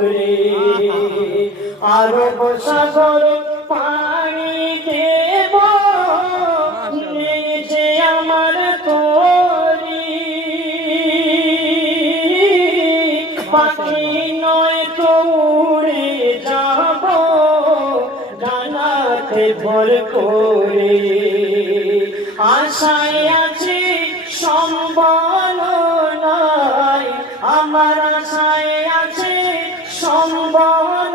করে আরব সাগর পানি দেব নিচে আমার তরি পাখি নয় তো উড়ে যাব ডানাতে ভর করে আশায় আছি সম্বল নাই আমার আশায় আছে সম্বল